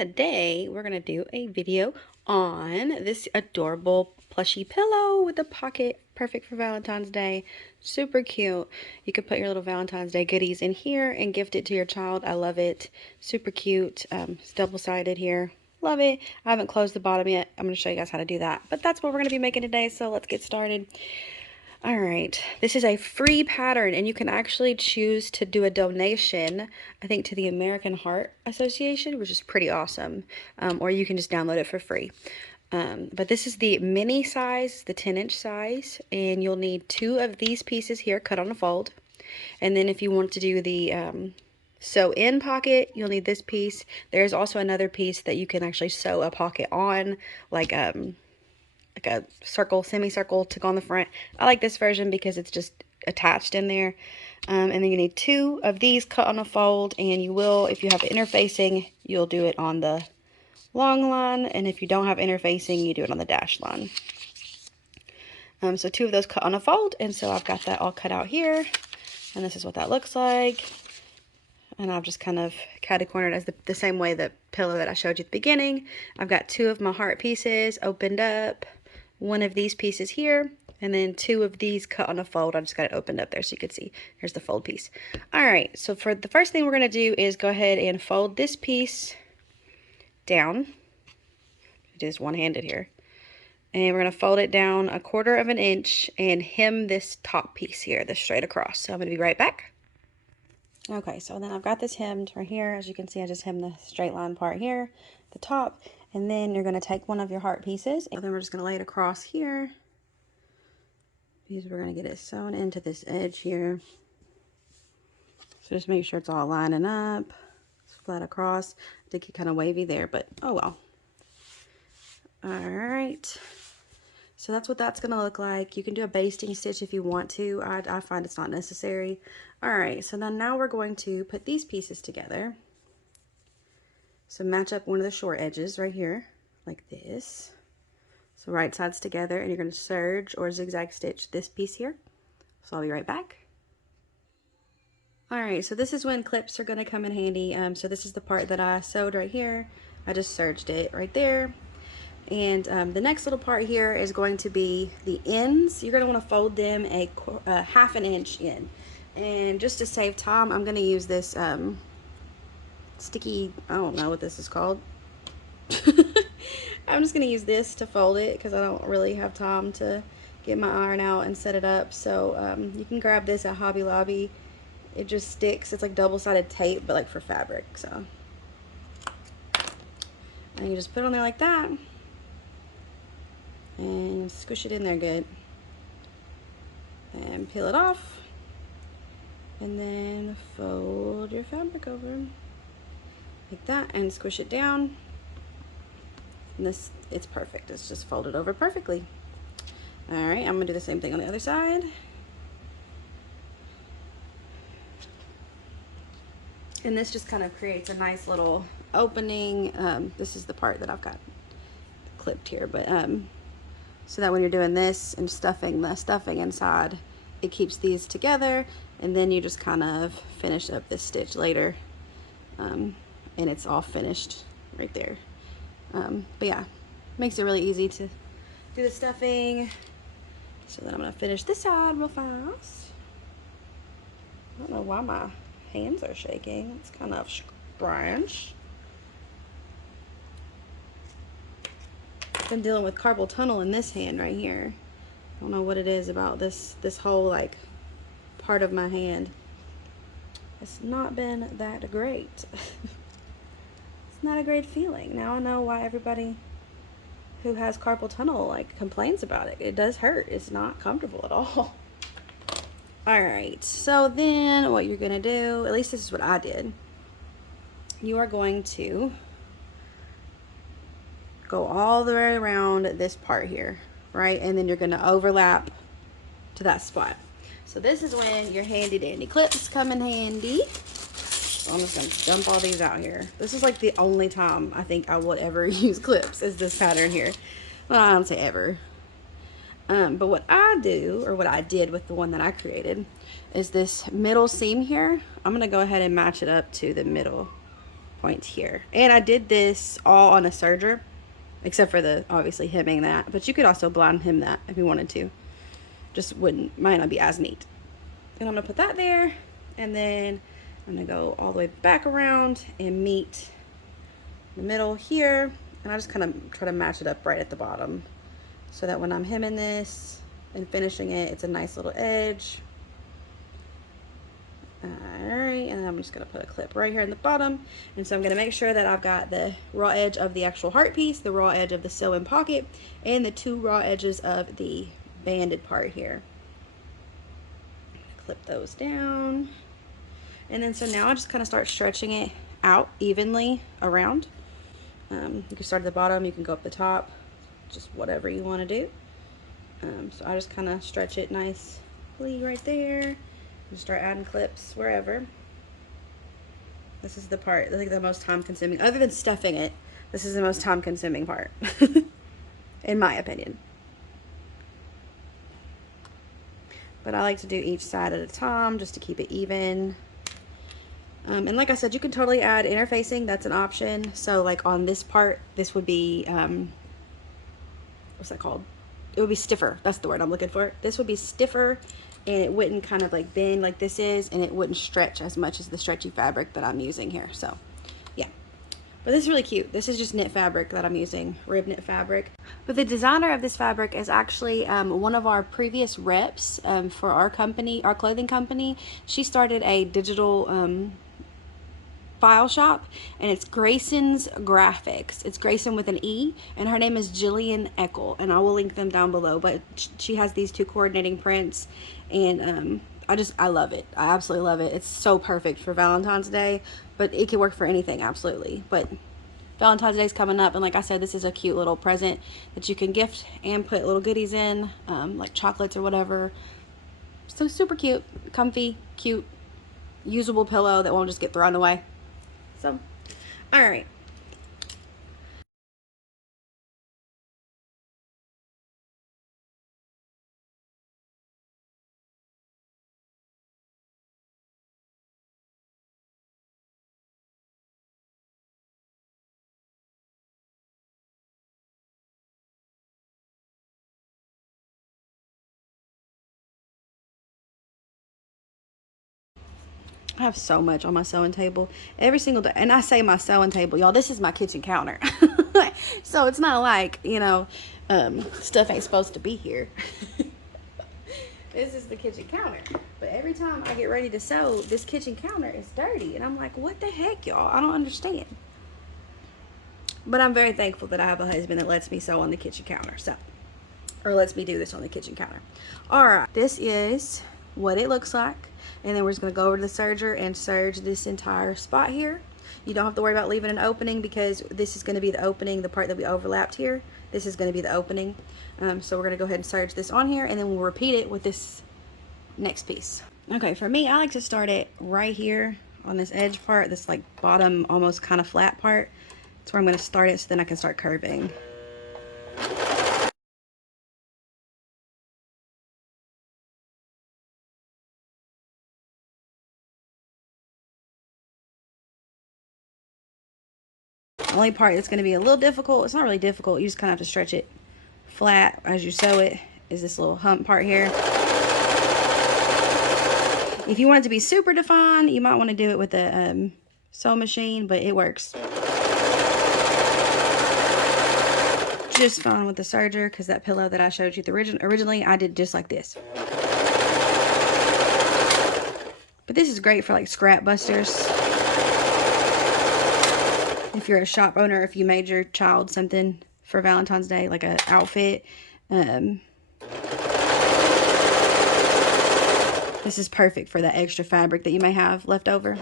today we're going to do a video on this adorable plushy pillow with a pocket, perfect for Valentine's Day. Super cute. You can put your little Valentine's Day goodies in here and gift it to your child. I love it. Super cute. It's double-sided here. Love it. I haven't closed the bottom yet. I'm going to show you guys how to do that. But that's what we're going to be making today, so let's get started. All right, this is a free pattern, and you can actually choose to do a donation, I think, to the American Heart Association, which is pretty awesome, or you can just download it for free. But this is the mini size, the 10-inch size, and you'll need 2 of these pieces here cut on a fold. And then if you want to do the sew in pocket, you'll need this piece. There's also another piece that you can actually sew a pocket on, like a circle, semicircle to go on the front. I like this version because it's just attached in there. And then you need 2 of these cut on a fold, and you will, if you have interfacing, you'll do it on the long line, and if you don't have interfacing, you do it on the dash line. So 2 of those cut on a fold, and so I've got that all cut out here, and this is what that looks like. And I've just kind of catty-cornered as the same way the pillow that I showed you at the beginning. I've got 2 of my heart pieces opened up, 1 of these pieces here, and then 2 of these cut on a fold. I just got it opened up there so you could see. Here's the fold piece. All right, so for the first thing we're going to do is go ahead and fold this piece down. Do this one-handed here. And we're going to fold it down 1/4 of an inch and hem this top piece here, this straight across. So I'm going to be right back. Okay, so then I've got this hemmed right here. As you can see, I just hemmed the straight line part here, the top. And then you're going to take one of your heart pieces, and then we're just going to lay it across here, because we're going to get it sewn into this edge here. So just make sure it's all lining up. It's flat across. I did get kind of wavy there, but oh well. Alright. So that's what that's going to look like. You can do a basting stitch if you want to. I find it's not necessary. Alright, so then now we're going to put these pieces together. So match up one of the short edges right here, like this. So right sides together, and you're going to serge or zigzag stitch this piece here. So I'll be right back. Alright, so this is when clips are going to come in handy. So this is the part that I sewed right here. I just serged it right there. And the next little part here is going to be the ends. You're going to want to fold them a 1/2 inch in. And just to save time, I'm going to use this sticky, I don't know what this is called. I'm just going to use this to fold it because I don't really have time to get my iron out and set it up. So you can grab this at Hobby Lobby. It just sticks. It's like double-sided tape, but like for fabric. So, and you just put it on there like that. And squish it in there good. And peel it off. And then fold your fabric over. Like that, and squish it down. And this, it's perfect. It's just folded over perfectly. Alright, I'm going to do the same thing on the other side. And this just kind of creates a nice little opening. This is the part that I've got clipped here, but so that when you're doing this and stuffing the stuffing inside, it keeps these together, and then you just kind of finish up this stitch later. And it's all finished right there. But yeah, makes it really easy to do the stuffing. So then I'm going to finish this side real fast. I don't know why my hands are shaking. It's kind of strange. I've been dealing with carpal tunnel in this hand right here. I don't know what it is about this whole like part of my hand. It's not been that great. It's not a great feeling. Now I know why everybody who has carpal tunnel like complains about it. It does hurt. It's not comfortable at all. Alright, so then what you're going to do, at least this is what I did, you are going to go all the way around this part here, right? And then you're going to overlap to that spot. So this is when your handy dandy clips come in handy. So I'm just going to dump all these out here. This is like the only time I think I would ever use clips is this pattern here. Well, I don't say ever. But what I do, or what I did with the one that I created, is this middle seam here. I'm going to go ahead and match it up to the middle points here. And I did this all on a serger, except for the obviously hemming that, but you could also blind hem that if you wanted to. Just might not be as neat. And I'm gonna put that there, and then I'm gonna go all the way back around and meet the middle here, and I just kind of try to match it up right at the bottom so that when I'm hemming this and finishing it, it's a nice little edge. Alright, and I'm just going to put a clip right here in the bottom. And so I'm going to make sure that I've got the raw edge of the actual heart piece, the raw edge of the sew-in pocket, and the 2 raw edges of the banded part here. Clip those down. And then so now I just kind of start stretching it out evenly around. You can start at the bottom, you can go up the top, just whatever you want to do. So I just kind of stretch it nicely right there. Just start adding clips wherever. This is the part, I think, the most time consuming. Other than stuffing it, this is the most time consuming part, in my opinion. But I like to do each side at a time just to keep it even. And like I said, you can totally add interfacing. That's an option. So like on this part, this would be, what's that called? It would be stiffer. That's the word I'm looking for. This would be stiffer, and it wouldn't kind of like bend like this is, and it wouldn't stretch as much as the stretchy fabric that I'm using here. So yeah, but this is really cute. This is just knit fabric that I'm using, rib knit fabric. But the designer of this fabric is actually one of our previous reps for our company, our clothing company. She started a digital file shop, and it's Grayson's Graphics. It's Grayson with an E, and her name is Jillian Eckel, and I will link them down below. But she has these 2 coordinating prints, and I love it. I absolutely love it. It's so perfect for Valentine's Day, but it can work for anything, absolutely. But Valentine's Day is coming up, and like I said, this is a cute little present that you can gift and put little goodies in, like chocolates or whatever. So super cute, comfy, cute, usable pillow that won't just get thrown away. So, all right. I have so much on my sewing table every single day. And I say my sewing table, y'all, this is my kitchen counter. So it's not like, you know, stuff ain't supposed to be here. This is the kitchen counter. But every time I get ready to sew, this kitchen counter is dirty. And I'm like, what the heck, y'all? I don't understand. But I'm very thankful that I have a husband that lets me sew on the kitchen counter. So, or lets me do this on the kitchen counter. All right, this is what it looks like. And then we're just going to go over to the serger and serge this entire spot here. You don't have to worry about leaving an opening, because this is going to be the opening, the part that we overlapped here. This is going to be the opening. So we're going to go ahead and serge this on here, and then we'll repeat it with this next piece. Okay, for me, I like to start it right here on this edge part, this like bottom, almost kind of flat part. That's where I'm going to start it, so then I can start curving. The only part that's going to be a little difficult, it's not really difficult, you just kind of have to stretch it flat as you sew it, is this little hump part here. If you want it to be super defined, you might want to do it with a sewing machine, but it works just fine with the serger, because that pillow that I showed you originally, I did just like this. But this is great for like scrap busters. If you're a shop owner, if you made your child something for Valentine's Day, like an outfit, this is perfect for that extra fabric that you may have left over.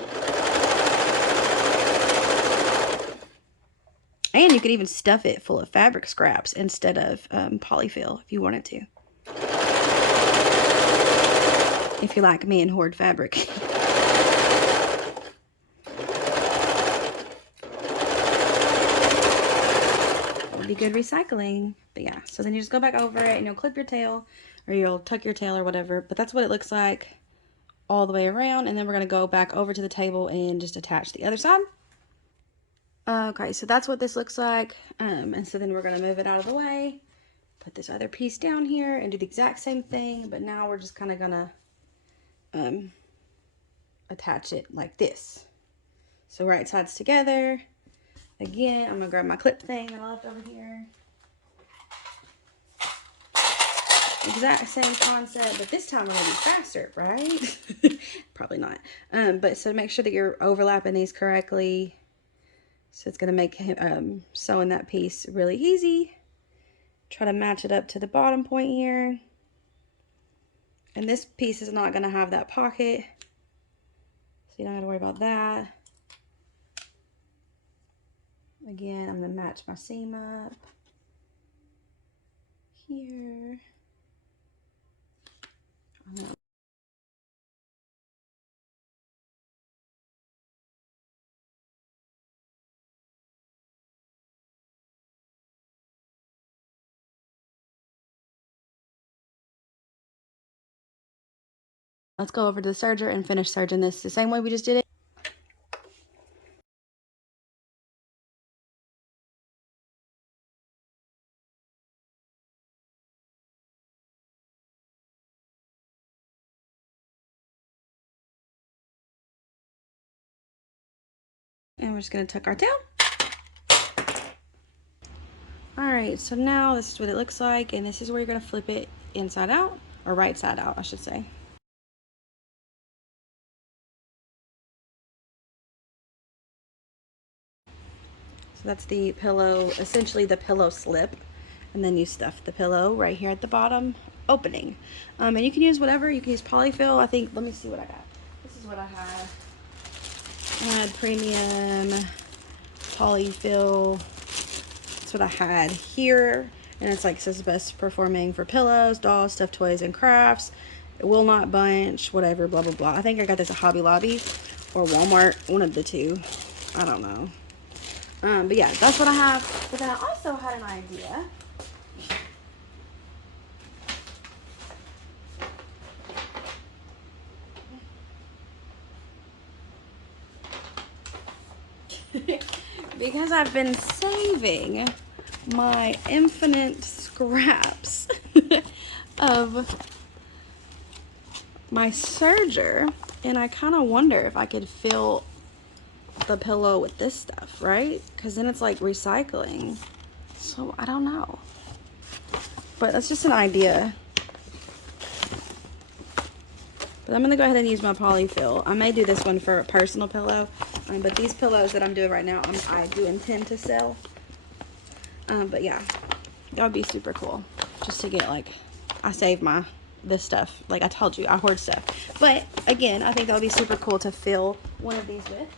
And you could even stuff it full of fabric scraps instead of polyfill if you wanted to. If you're like me and hoard fabric. Be good recycling. But yeah, so then you just go back over it and you'll clip your tail, or you'll tuck your tail or whatever. But that's what it looks like all the way around. And then we're going to go back over to the table and just attach the other side. Okay, so that's what this looks like. And so then we're gonna move it out of the way, put this other piece down here and do the exact same thing, but now we're just kind of gonna attach it like this. So right sides together. Again, I'm gonna grab my clip thing that I left over here. Exact same concept, but this time we're gonna be faster, right? Probably not. But so make sure that you're overlapping these correctly. So it's gonna make sewing that piece really easy. Try to match it up to the bottom point here. And this piece is not gonna have that pocket, so you don't have to worry about that. Again, I'm gonna match my seam up here. Let's go over to the serger and finish serging this the same way we just did it. And we're just gonna tuck our tail. All right, so now this is what it looks like, and this is where you're gonna flip it inside out, or right side out, I should say. So that's the pillow, essentially the pillow slip, and then you stuff the pillow right here at the bottom opening. And you can use whatever, you can use polyfill. I think, let me see what I got. This is what I had. I had premium polyfill. That's what I had here, and it's like, it says best performing for pillows, dolls, stuffed toys, and crafts. It will not bunch, whatever, blah blah blah. I think I got this at Hobby Lobby or Walmart, one of the two. I don't know. But yeah, that's what I have. But then I also had an idea. Because I've been saving my infinite scraps of my serger, and I kind of wonder if I could fill the pillow with this stuff, right? Because then it's like recycling. So I don't know, but that's just an idea. But I'm gonna go ahead and use my polyfill. I may do this one for a personal pillow, but these pillows that I'm doing right now, I do intend to sell. But yeah, that would be super cool, just to get, like, I save this stuff. Like I told you, I hoard stuff. But again, I think that would be super cool to fill one of these with.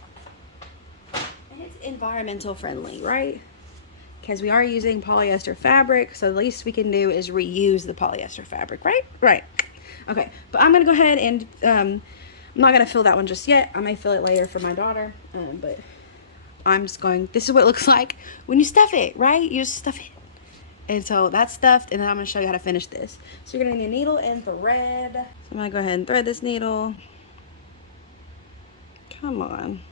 And it's environmental friendly, right? Because we are using polyester fabric, so the least we can do is reuse the polyester fabric, right? Right. Okay, but I'm gonna go ahead and I'm not gonna fill that one just yet. I may fill it later for my daughter, but I'm just going, this is what it looks like when you stuff it, right? You just stuff it. And so that's stuffed, and then I'm gonna show you how to finish this. So you're gonna need a needle and thread. So I'm gonna go ahead and thread this needle. Come on.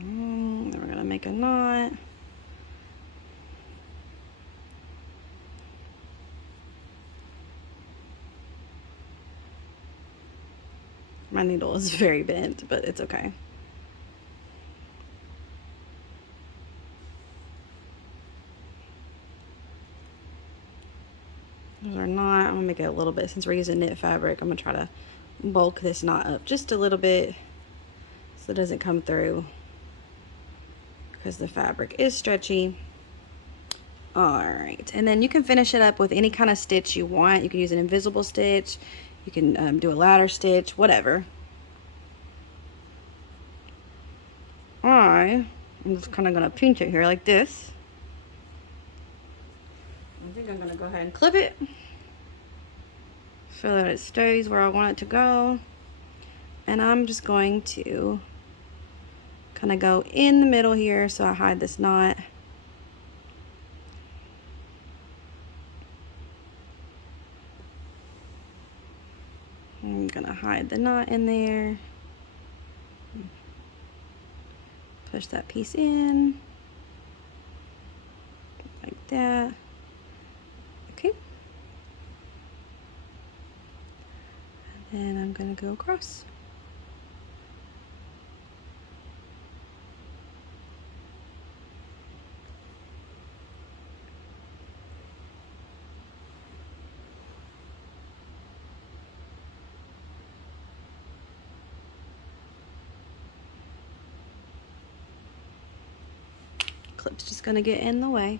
Then we're gonna make a knot. My needle is very bent, but it's okay. Those are not, I'm gonna make it a little bit, since we're using knit fabric, I'm gonna try to bulk this knot up just a little bit so it doesn't come through, because the fabric is stretchy. All right, and then you can finish it up with any kind of stitch you want. You can use an invisible stitch, you can do a ladder stitch, whatever. I'm just kind of gonna pinch it here like this. I think I'm gonna go ahead and clip it so that it stays where I want it to go. And I'm just going to kind of go in the middle here so I hide this knot. I'm gonna hide the knot in there. Push that piece in, like that. Okay. And then I'm gonna go across. Clip's just gonna get in the way.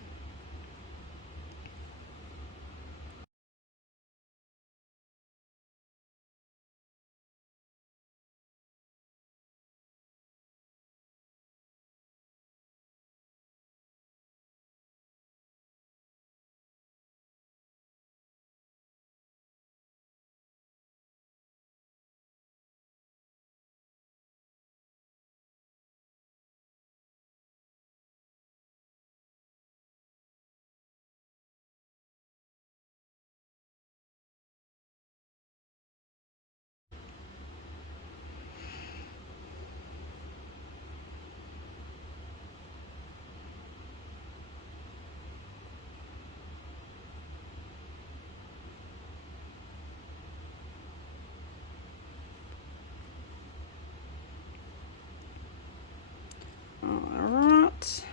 Alright.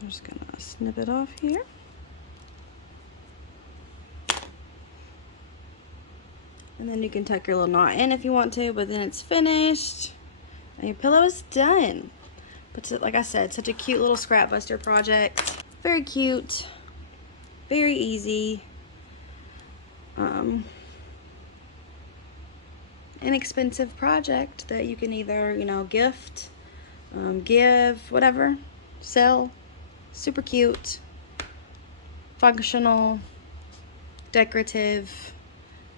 I'm just gonna snip it off here. And then you can tuck your little knot in if you want to, but then it's finished. And your pillow is done. But like I said, such a cute little scrap buster project. Very cute. Very easy. Inexpensive project that you can either, you know, gift, give, whatever, sell. Super cute, functional, decorative,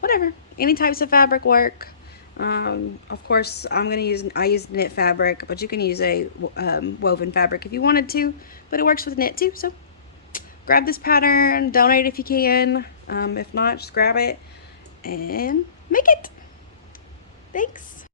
whatever. Any types of fabric work. Of course, I use knit fabric, but you can use a woven fabric if you wanted to, but it works with knit too. So grab this pattern, donate if you can. If not, just grab it and make it. Thanks.